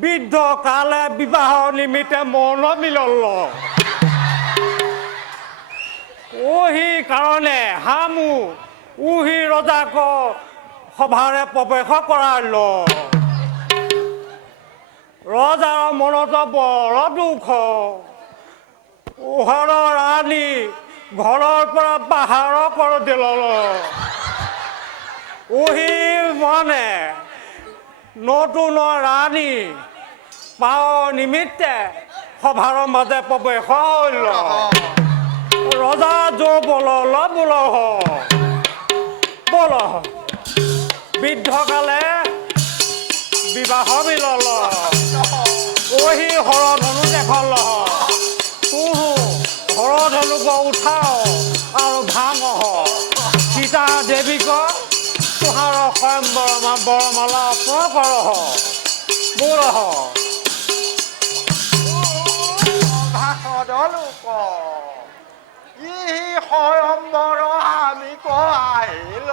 বৃদ্ধ কালে বিবাহ নিমিত্তে মন মিলল ওহি কাৰণে হামু উহি ৰজাক সভাৰে প্ৰৱেশ কৰাল ৰজাৰ মনত বৰ দুখ উহৰ ৰাণী ঘৰৰ পৰা বাহাৰ কৰি দিল ওহি মানে নতুন ৰাণী পাও নিমিত্তে সভাৰ মাজে প্ৰৱেশ হল ৰজা জো বল বল বৃদ্ধকালে বিবাহ মিলল ওহি হৰধনু দেখল তুহো হৰধনুক উঠাও আৰু ভাঙ সীতা দেৱীক तुहार स्वयं बरमाला अर्पण कर बोल स्वयंवर आमी आहिल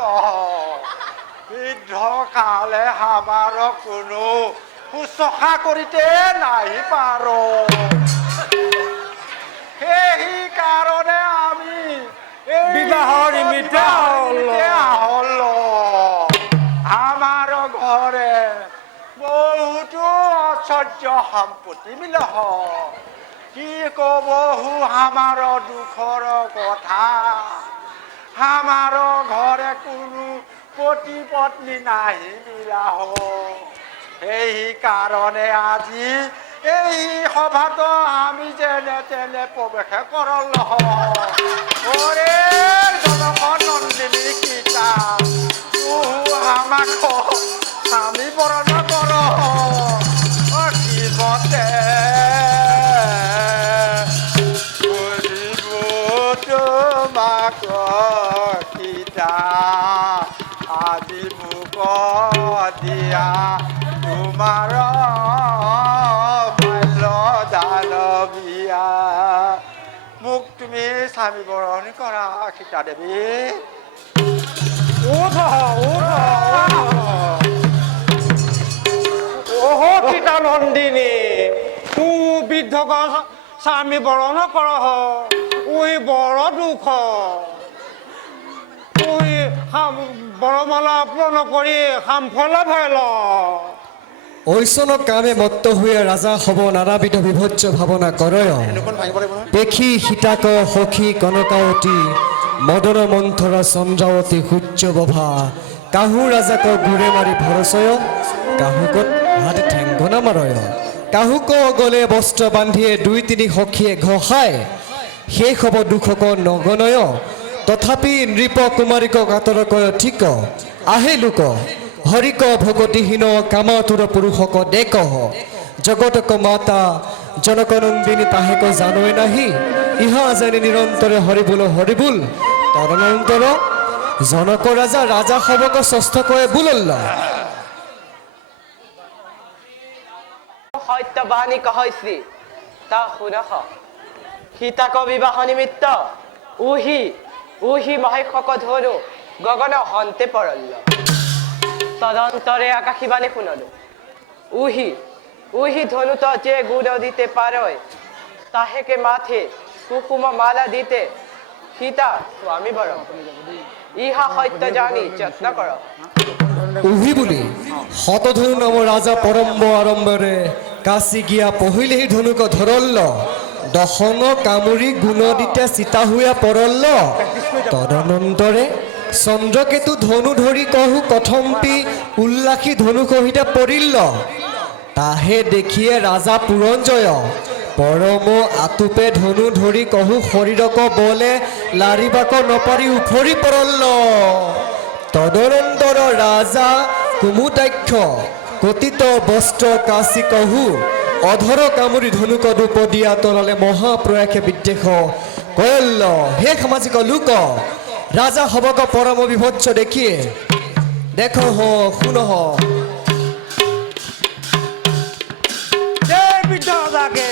বৃদ্ধ কালে আমার কোনো শুশ্ৰূষা কৰিতে নাহি পাৰ সেই কাৰণে আমি বিবাহৰ নিমিত্তে হল আমার ঘরে বহুতো অসহ্য সম্পত্তি মিল কি কবহু আমার দুখর কথা আমার ঘরে কোনো পতি পত্নী নাহি মিলা সেই কারণে আজি এই সভাত আমি যেনে তেনে প্রবেশ করল ওরে জনক নন্দিনী সীতা আমাক স্বামী বরণ কর কিমতে বুঝিব তোমাক সীতা আজি মোক দিয়া তোমাৰ বাল্য দান বিয়া মোক তুমি স্বামী বৰণ কৰা সীতা দেৱী সীতা নন্দিনী তু বৃদ্ধক স্বামী বৰণ কৰহ উই বৰ দুখ উই বৰমালা পূৰণ কৰি সামফল ভেল ঐচন কামে মত্ত হয়ে ৰাজা হব নানাবিধ বিভৎস ভাবনা কৰয় দেখি সীতাক সখী কনকাৱতী মদন মন্থৰ চন্দ্ৰাৱতী সূৰ্য বভা কাহু ৰাজাক গুৰে মাৰি ভৰচয় কাহুকত হাত ঠেংগনা মাৰয় কাহুক গলে বস্ত্ৰ বান্ধিয়ে দুই তিনি সখীয়ে ঘষায় শেষ হব দুখক নগনয় তথাপি নৃপ কুমাৰীক কাতৰ কয় ঠিক আহে লোক হৰিক ভগতিহীন কামাতুৰ পুৰুষক দেখহ জগতক মাতা জনকনন্দিনী তাহেক জানৈ নাহি ইহা জানি নিৰন্তৰে হৰিবুল তদনন্তৰ জনক ৰাজা ৰাজা সবক ষষ্ঠ কয়ে বুলল্ল সত্য বাণী কহৈছি তা শুনহ সীতাক বিবাহ নিমিত্ত উহি মহেশক ধনু গগন হন্তে পৰল্ল তদন্তরে আকাশী বাণী শুনলো উহি ধনুত যে গুণ দিতে পারয় তাহেকে মাথে কুকুম মালা দিতে সীতা স্বামী বর ইহা সত্য জানি যত্ন কর উহি বুলি শতধনু নাম ৰাজা পৰম্ব আৰম্ভৰে কাশী গিয়া পহিলেহি ধনুক ধৰল্ল দশন কামুৰি গুণ দিতে চিতা হুয়া পৰল্ল তদনন্তৰে চন্দ্ৰকেতু ধনু ধৰি কহু কথম্পি উল্লাসী ধনু কহিতে পৰিল্ল তাহে দেখিয়ে ৰাজা পুৰঞ্জয় পৰম আতুপে ধনু ধৰি কহু শৰীৰক বলে লাৰিবাক নপাৰি উফৰি পৰল্ল তদনন্তৰ ৰাজা কুমুদাক্ষ কতিত বস্ত্ৰ কাচি কহু অধৰ কামুৰি ধনুক দুপ দিয়া তললে মহাপ্ৰয়াসে বিদ্বেষ কয়ল্ল হে সামাজিক লোক রাজা হবক পরম বিভৎস দেখিয়ে দেখো শুনহ জয় বৃদ্ধ রাজাকে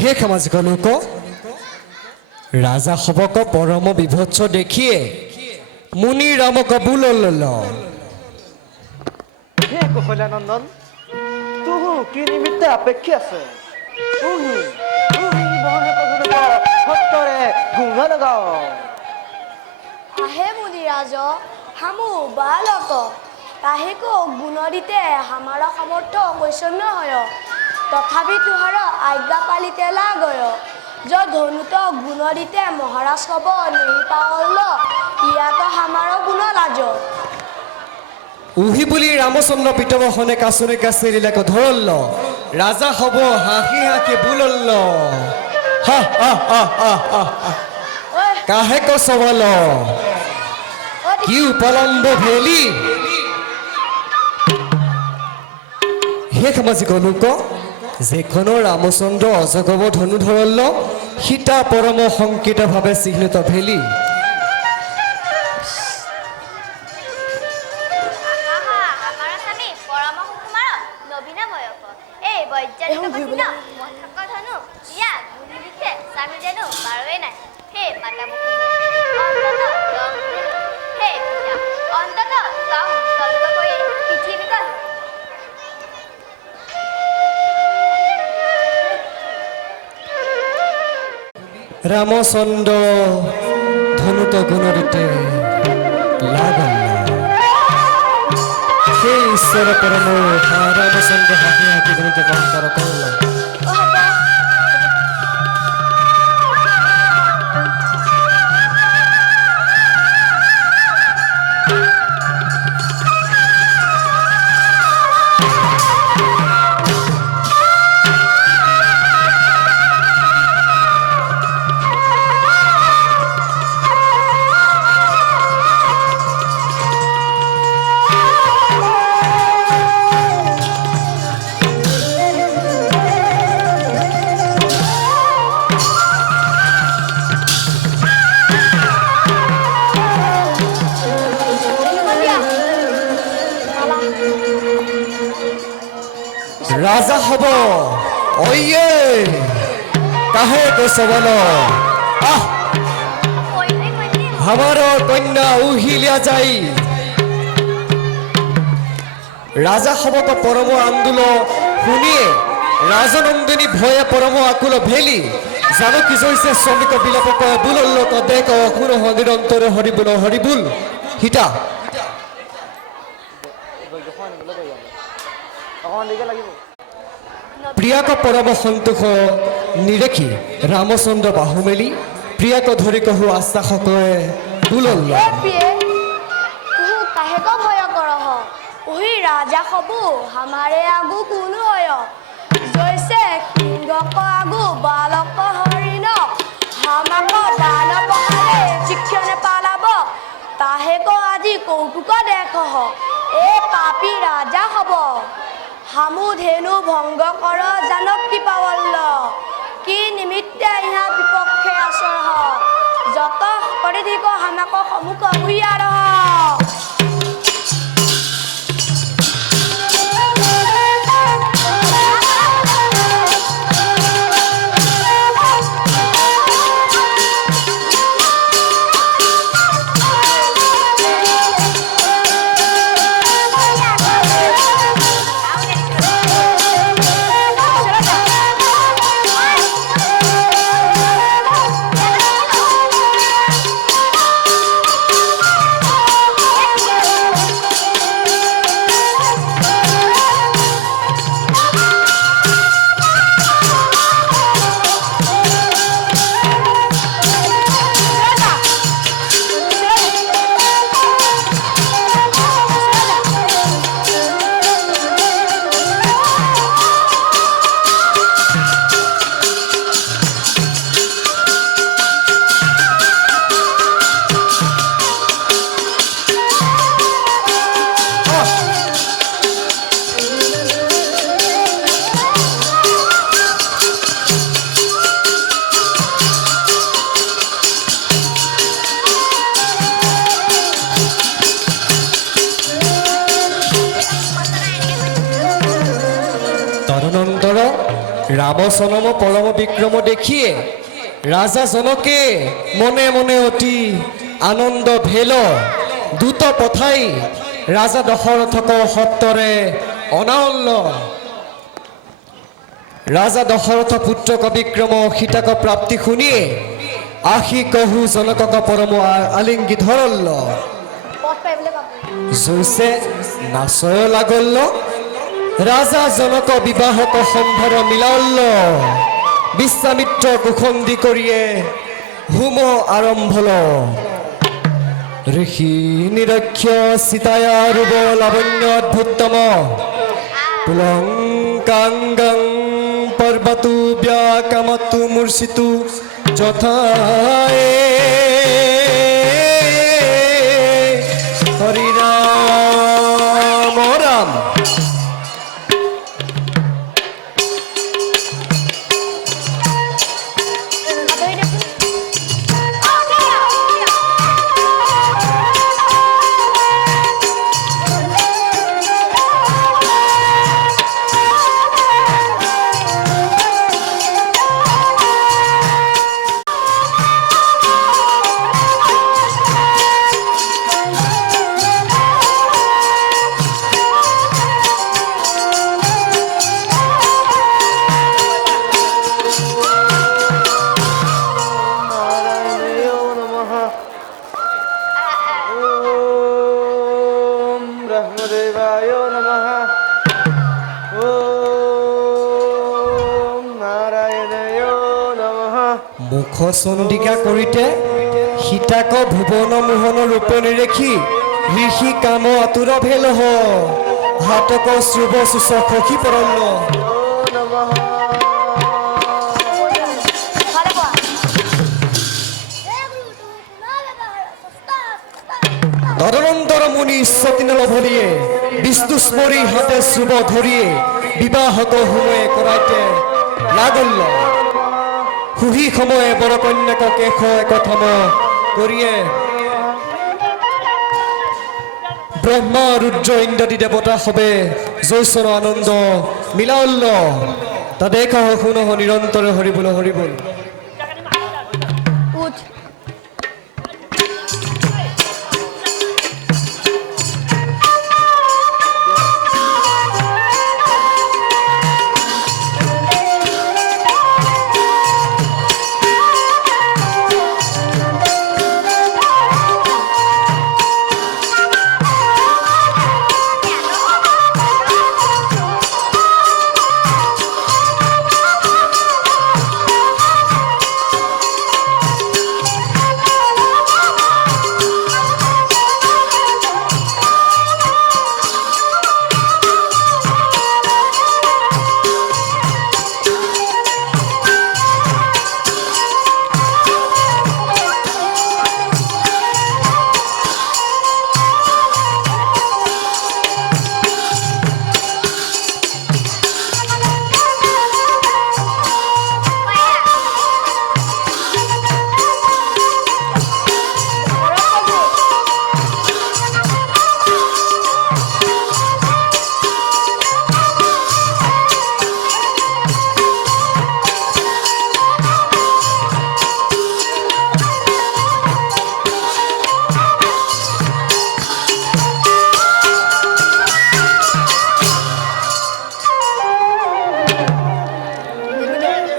হে সামাজিক লোক ৰাজা সবক পৰম বিভৎস দেখিয়ে মুনি ৰামক বুলল হে কৌশল্যানন্দন তুহু কি নিমিত্তে আপেক্ষী আছে সত্তৰে গুণ লগাও আহে মুনিৰাজ হামু বালক তাহেকো গুণৰিতে হামাৰ সামৰ্থ্য কৈশন্য হয় তথাপি তুহাৰ আজ্ঞা পালিতে লাগয় য ধনুত গুণৰিতে মহাৰাজ হব নেহি পাৱল ইয়াত হামাৰ গুণ লাজ উহি বুলি ৰামচন্দ্ৰ পিতমহনে কাছৰে কাছেৰিলাক ধৰল ৰাজা হব হাঁহি হাঁহি বুলল কাহে কচবল কি উপলম্ব ভেলি হে সামাজিক লোক যেখনো ৰামচন্দ্ৰ অজগব ধনু ধৰল সীতা পৰম সংকিতভাৱে চিহ্নিত ভেলি ৰামচন্দ্ৰ ধনুত গুণৰিতে লাগল সেই ঈশ্বৰ পৰম ৰামচন্দ্ৰ হাঁহি হাঁহি ধনুত বন্তৰ কৰল ৰাজা হ'ব ঐয়ে কাহে কচবল আহ हमारो कन्या उहिलिया जाई राजा हबक परम आंदोलन শুনিয়ে রাজনন্দিনী ভয়ে পরম আকুল ভেলি জানো কি জইছে শ্রমিক বিলাপ কয় বুলল লোক দেখ অকুর নিরন্তর হরিবুল হরিবুল হিতা প্রিয়াক পরম সন্তোষ নিরেখি রামচন্দ্র বাহু মেলি প্রিয়াক ধৰি কহু আশ্বাস কয় বুলল এ প্ৰিয়ে তুহু কাহে ক ভয় কৰহ ওহি ৰাজা হবু হামাৰে আগু কোনো হয় জৈছে কিংগক আগু বালক হৰিণ হামাক বাল পহালে শিক্ষণে পালাব তাহে ক আজি কৌতুক দেখহ এ পাপী ৰাজা হব হামু ধেনু ভংগ কৰ জানক কি পাৱল্ল কি নিমিত্তে ইহা বিপক্ষে আচৰ যত কৰি দিব হামাক সমুখ ভূঞাৰ তদনন্তর রামচনম পরম বিক্রম দেখিয়ে রাজা জনকে মনে মনে অতি আনন্দ ভেল দূত পঠাই রাজা দশরথক সত্তরে অনাওল্ল রাজা দশরথ পুত্রক বিক্রম সীতাক প্রাপ্তি শুনিয়ে আশি কহু জনকক পরম আলিঙ্গি ধরল্ল জৈছে নাচয় লাগল্ল রাজা জনক বিবাহক সম্ভাৰ মিলাল্ল বিশ্বামিত্ৰ কুখন্দি কৰিয়ে হোম আৰম্ভল ঋষি নিৰক্ষ সীতায়া ৰূপ লাৱণ্য অদ্ভুততম পুলংকাংগং পৰ্বতু ব্যাকামতু মূৰ্ছিতু যথায়ে হৰি ৰাম ৰাম মুখ চণ্ডিকা কৰিতে সীতাক ভুৱন মোহন ৰূপে নিৰেখি ঋষি কাম আতুৰ ভেল হাতক শ্ৰুভ চুচ সখী পৰন্ন তদনন্তৰ মুনি সতীনল ভৰিয়ে বিষ্ণু স্মৰি হাতে শুভ ধৰিয়ে বিবাহক সময়ে কৰাইতে লাগল্ল সুহি সময়ে বৰকন্যাক কেশ একথম কৰিয়ে ব্ৰহ্মা ৰুদ্ৰ ইন্দ্ৰাদি দেৱতা সবে জৈচন আনন্দ মিলাউল্ল তাদেকা শুনহ নিৰন্তৰে হৰিবোল হৰিবোল উঠ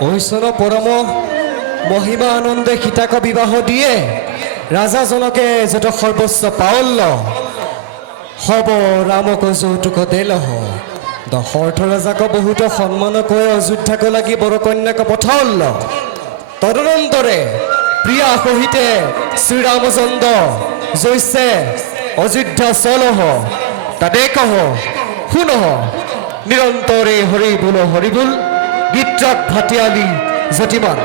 ঐশ্বন পৰম মহিমা আনন্দে সীতাক বিবাহ দিয়ে ৰাজাজনকে যত সৰ্বস্ব পাৱল্য হব ৰামক যৌতুক দেলহ দশৰথ ৰাজাক বহুত সন্মান কৈ অযোধ্যাক লাগি বৰকন্যাক পঠাৱল্য তদনন্তৰে প্ৰিয়া সহিতে শ্ৰীৰামচন্দ্ৰ জৈছে অযোধ্যা চলহ তাদেকহ শুনহ নিৰন্তৰে হৰিবোল হৰিবোল গীত্ৰাক ভাটিয়ালি যতিমান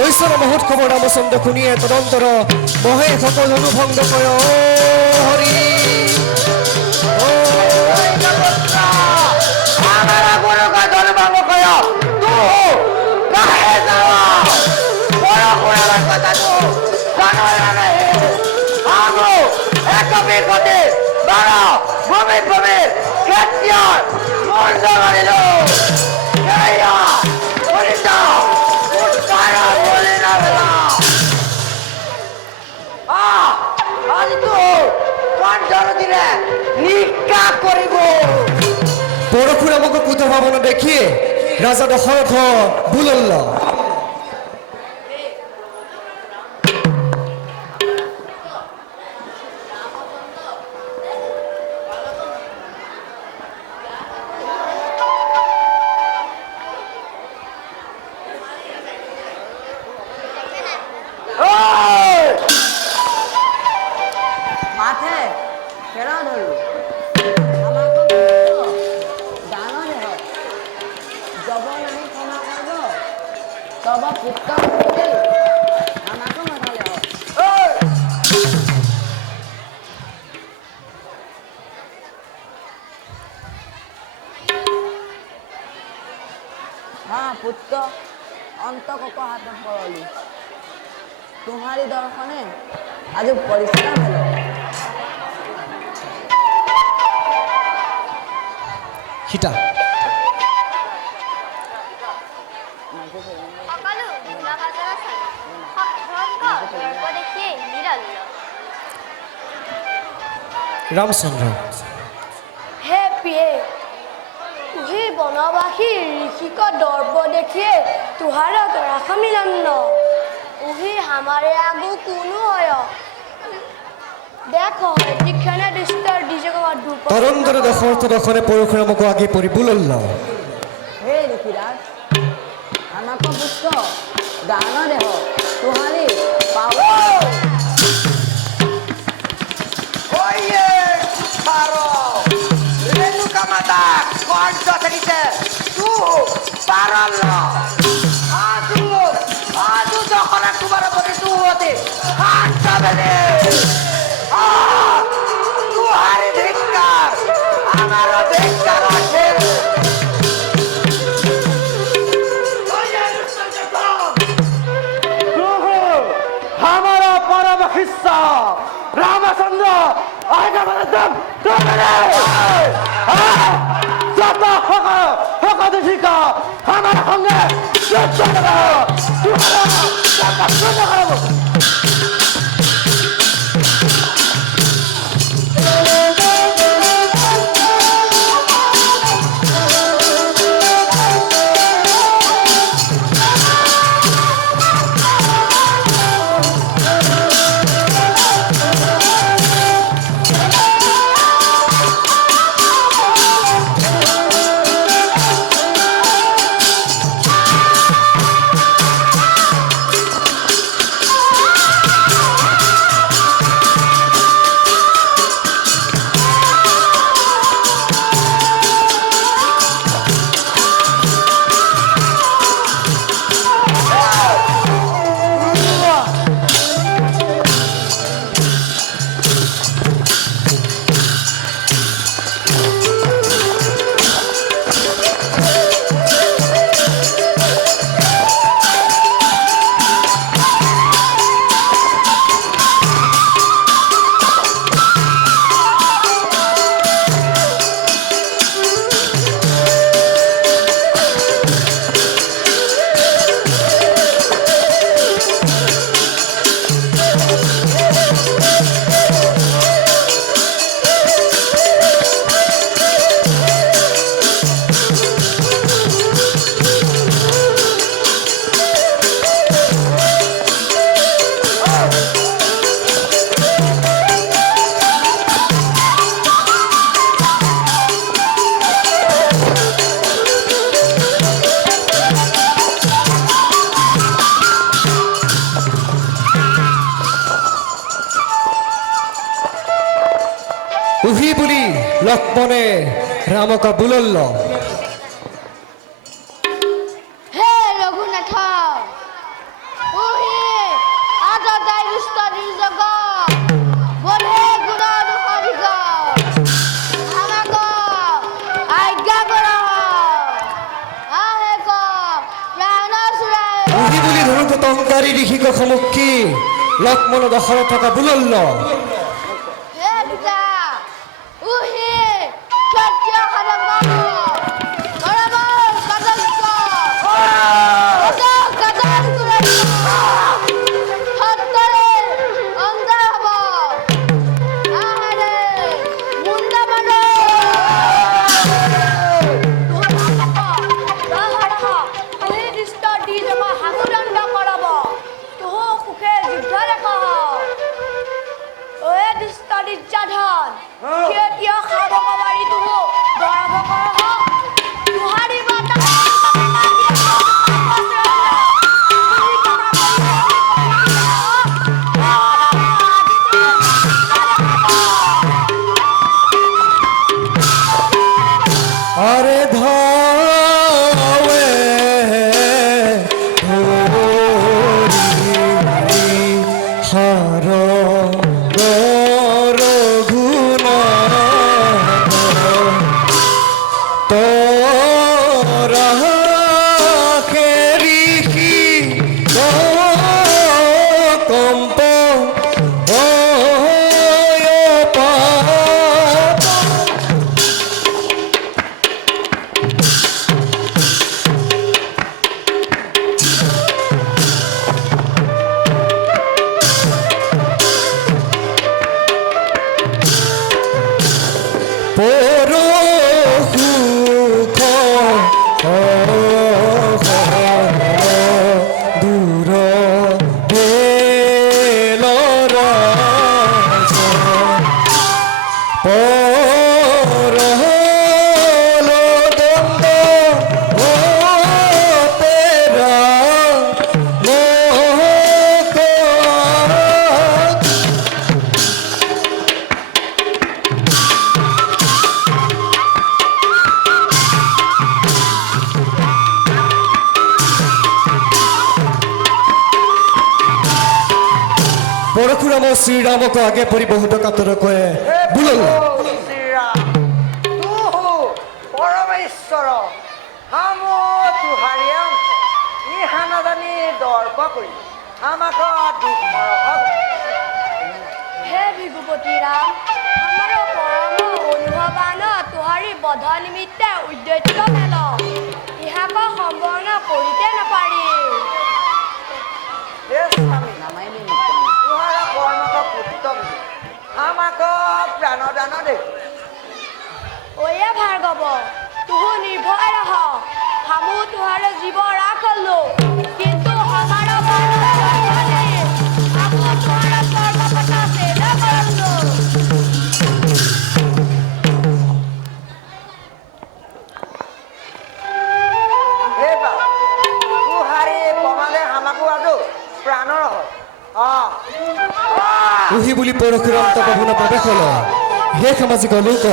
ঐশ্বর মহৎ খবর রামচন্দ্র শুনিয়ে তদন্তর মহে সকল অনুভঙ্গ কয় ও হরি পরশুরামক পুত ভাবনা দেখিয়ে রাজা দশরথ বুলল্ল মাথে কেন ধরু তবা পুত্র আমাকে মাথালে हाँ पुत्र अंत को हाथ पड़ली तुम्हारी दर्शने आज परिश्रम हेलो সীতা ৰামচন্দ্ৰ হে পিয়ে তুহি বনবাসী ঋষিক দর্প দেখিয়ে तुहारत राखा मिलन उही हमारे आगू कुनु होय देखो दिखने डिस्टर डीजे को डूब তরন্দর দখরত দখনে পরশুরামক আগে পরি বুলল্ল हे ऋषिराज আমাকে পুষ্প দান দেহ তুহারি পাওয়া ওয়ে পারো রেণুকা মাতা কণ্ঠ থাকিছে তু পারল আজু যখন তোমার প্রতি তু হতে হাত যাবে তুহারি ধিক্কার আমার ধিক্কার আছে हमारा परम हिस्सा रामचंद्र आगे बढ़े दम हमारे होंगे উহি বুলি লক্ষ্মণে ৰামক বুলল্ল हे रघुनाथ ओहे आजा दाइरुस्तारी जगा बोले गुणान हरिगा हमको आज्ञा करा आहे को प्राणसुराय উহি বুলি ধনুক টংকাৰী ঋষিক সমুখী লক্ষ্মণ দখৰত থকা বুলল্ল हे पिता ओहे सत्य हरगा बराबर कदम को कदा कदम कुराई हत्तरे अंधा हबो आहारे मुंडा मानो ओहे दिष्ट दी जमा हागुदंड करब तुहो सुखे যুদ্ধ রেখা ओए दिस्तारी जाधन केतिया खाब कवारी तुहो दरब करह तुहारी बात আরে ধাওয়ে ধরি হার রঘুনাথ তোরা খেরিহি কম্প পা পৰশুৰাম শ্ৰীৰামক আগে পৰি বহুত কাতৰ কয়ে বুলল শ্ৰীৰাম তুহু পৰমেশ্বৰ হাম তুহাৰী অংশ ইহা নাজানি দৰ্প কৰি আমাক দুখ মৰহ হে ভিগুপতি ৰাম আমাৰ পৰম অনুভৱান তোহাৰী বধ নিমিত্তে উদ্যত্য মেল ইহাক সম্বৰ্ণ কৰিতে নাপাৰি হে স্বামী নামাইলি তুহাৰ কৰ্মক পুত্ৰ আমাক প্ৰাণদান দে ওয়ে ভাৰ্গৱ তুহু নিৰ্ভয় ৰহ হামু তোহাৰ জীৱ ৰাখলো কিন্তু আমাৰ হে বাবা তুহাৰী প্ৰমাণে আমাকো আৰু প্ৰাণৰ হয় উহি বুলি পৰশুৰাম তপভুন প্ৰৱেশ হল হে সামাজিক লোক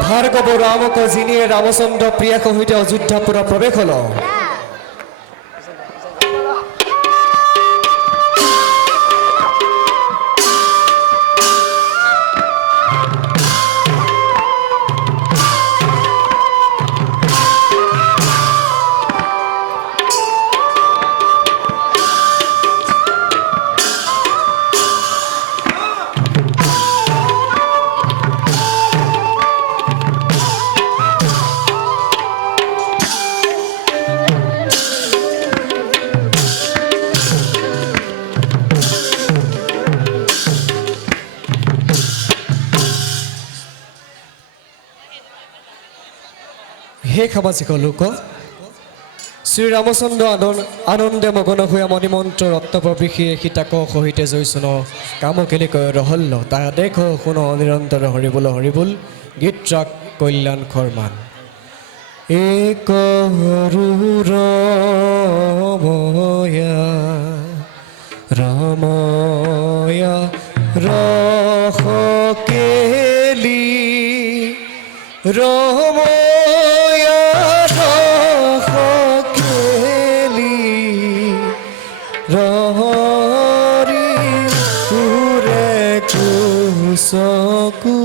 ভাৰ্গৱ ৰামক যিনিয়ে ৰামচন্দ্ৰ প্ৰিয়াক সৈতে অযোধ্যাপুৰ প্ৰৱেশ হল হে সামাজিক লোক শ্ৰীৰামচন্দ্ৰ আনন্দে মগন হৈ মণিমন্ত্ৰ ৰত্নপ্ৰবৃষিয়ে সীতাক সহিতে জয়চন কাম কেনেকৈ ৰহল্য তাহা দেখ শুন নিৰন্তৰ হৰিবোল হৰিবোল গীত ৰাগ কল্যাণ খৰমান এক ৰময়া ৰাময়া ৰস কেলি ৰময়া ৰস কেলি ৰহৰি পুৰে কুচকু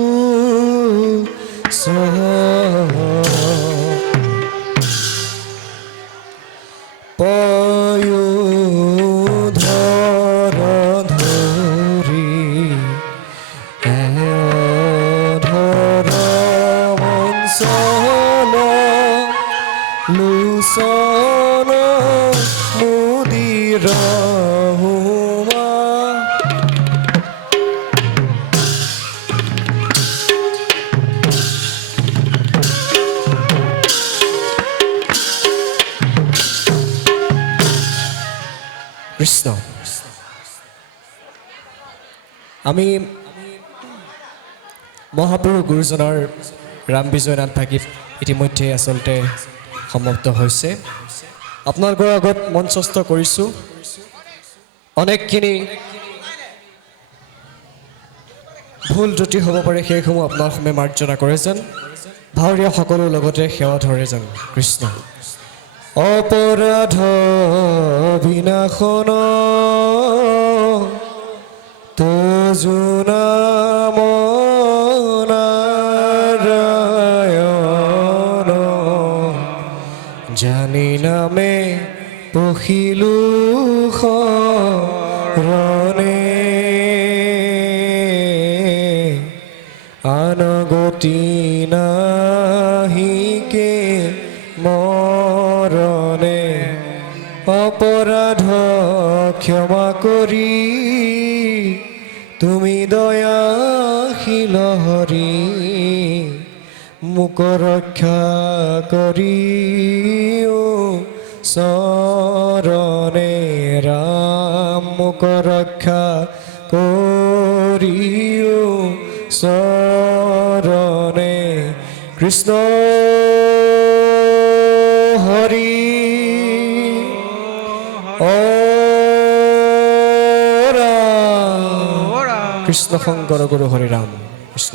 পয়োধৰ ধৰি ধৰ বংশল লোচন মুদিৰ হুমা কৃষ্ণ আমি মহাপুৰুষ গুৰুজনাৰ ৰাম বিজয়নাথ ভাগীত ইতিমধ্যে আচলতে সমাপ্ত হৈছে আপোনালোকৰ আগত মঞ্চস্থ কৰিছোঁ অনেকখিনি ভুল ত্ৰুটি হ'ব পাৰে সেইসমূহ আপোনালোকে মাৰ্জনা কৰে যেন ভাৱৰীয়া সকলো লগতে সেৱা ধৰে যেন কৃষ্ণ অপৰাধ বিনাশন তজুনাম নাৰায়ণ জানি নামে পখিলো শৰণে আনগতি নাহিকে মৰণে অপৰাধ ক্ষমা কৰি তুমি দয়াশীল হৰি মোক ৰক্ষা কৰি চৰণে ৰাম মোক ৰক্ষা কৰি চৰণে কৃষ্ণ হৰি কৃষ্ণ শংকৰ গুৰু হৰি ৰাম কৃষ্ণ